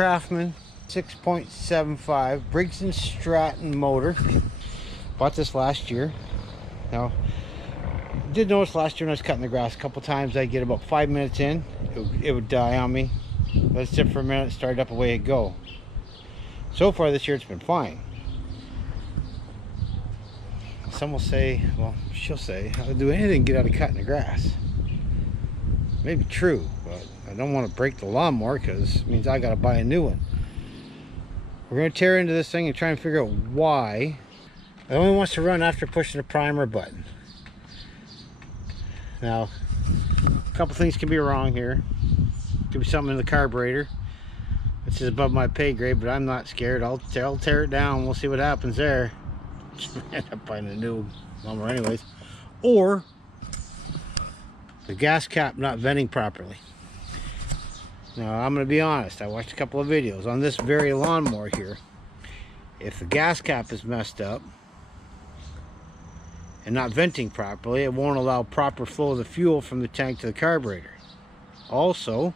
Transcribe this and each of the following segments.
Craftsman 6.75 Briggs and Stratton motor. Bought this last year. Now, I did notice last year when I was cutting the grass a couple times, I'd get about 5 minutes in, it would die on me. Let it sit for a minute, start up, away it go. So far this year it's been fine. Some will say, well, she'll say, I'll do anything to get out of cutting the grass. Maybe true, but I don't want to break the lawnmower because it means I got to buy a new one. We're going to tear into this thing and try and figure out why it only wants to run after pushing the primer button. Now, a couple things can be wrong here. Could be something in the carburetor, which is above my pay grade, but I'm not scared. I'll tear it down. We'll see what happens there. End up buying a new lawnmower anyways. Or the gas cap not venting properly. Now, I'm going to be honest. I watched a couple of videos on this very lawnmower here. If the gas cap is messed up and not venting properly, it won't allow proper flow of the fuel from the tank to the carburetor. Also,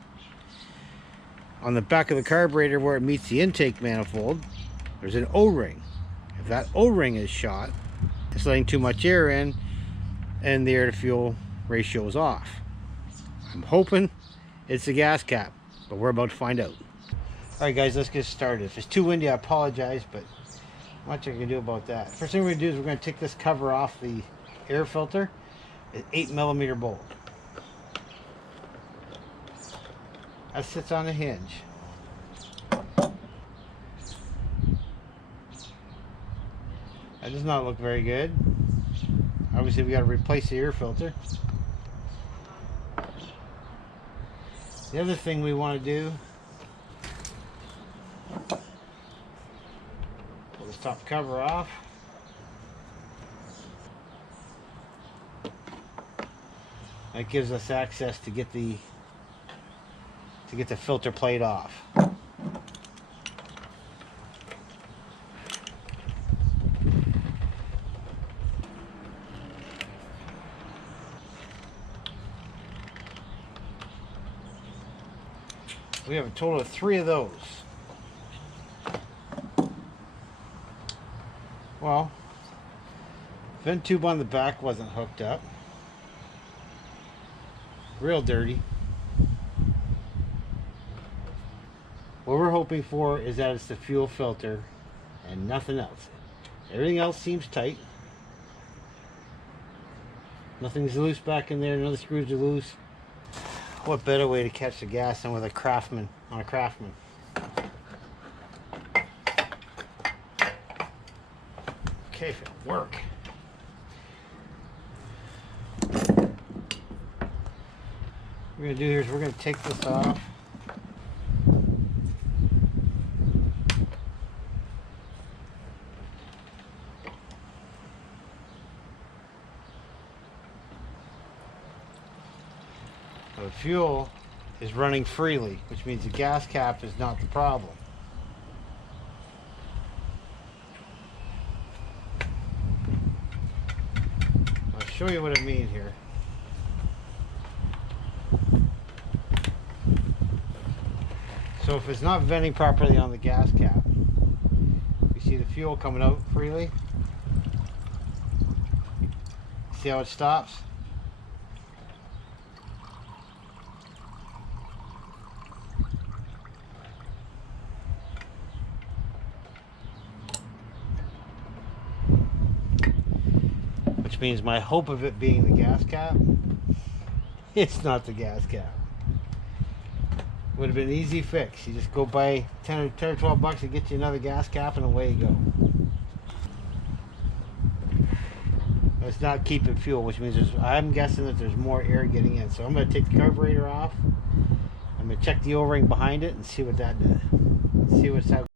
on the back of the carburetor where it meets the intake manifold, there's an O-ring. If that O-ring is shot, it's letting too much air in and the air to fuel ratio is off. I'm hoping it's the gas cap, but we're about to find out. Alright guys, let's get started. If it's too windy, I apologize, but not much I can do about that. First thing we're going to do is we're going to take this cover off the air filter. It's 8mm bolt. That sits on a hinge. That does not look very good. Obviously we got to replace the air filter. The other thing we want to do, pull this top cover off. That gives us access to get the filter plate off. We have a total of 3 of those. Well, vent tube on the back wasn't hooked up. Real dirty. What we're hoping for is that it's the fuel filter and nothing else. Everything else seems tight. Nothing's loose back in there, none of the screws are loose. What better way to catch the gas than with a Craftsman on a Craftsman? Okay, if it'll work. What we're going to do here is we're going to take this off. The fuel is running freely, which means the gas cap is not the problem. I'll show you what I mean here. So if it's not venting properly on the gas cap, you see the fuel coming out freely. See how it stops? Which means my hope of it being the gas cap, it's not the gas cap. Would have been an easy fix. You just go buy 10 or 12 bucks to get you another gas cap and away you go. It's not keeping fuel, which means I'm guessing that there's more air getting in. So I'm going to take the carburetor off. I'm going to check the O-ring behind it and see what that does. See what's happening.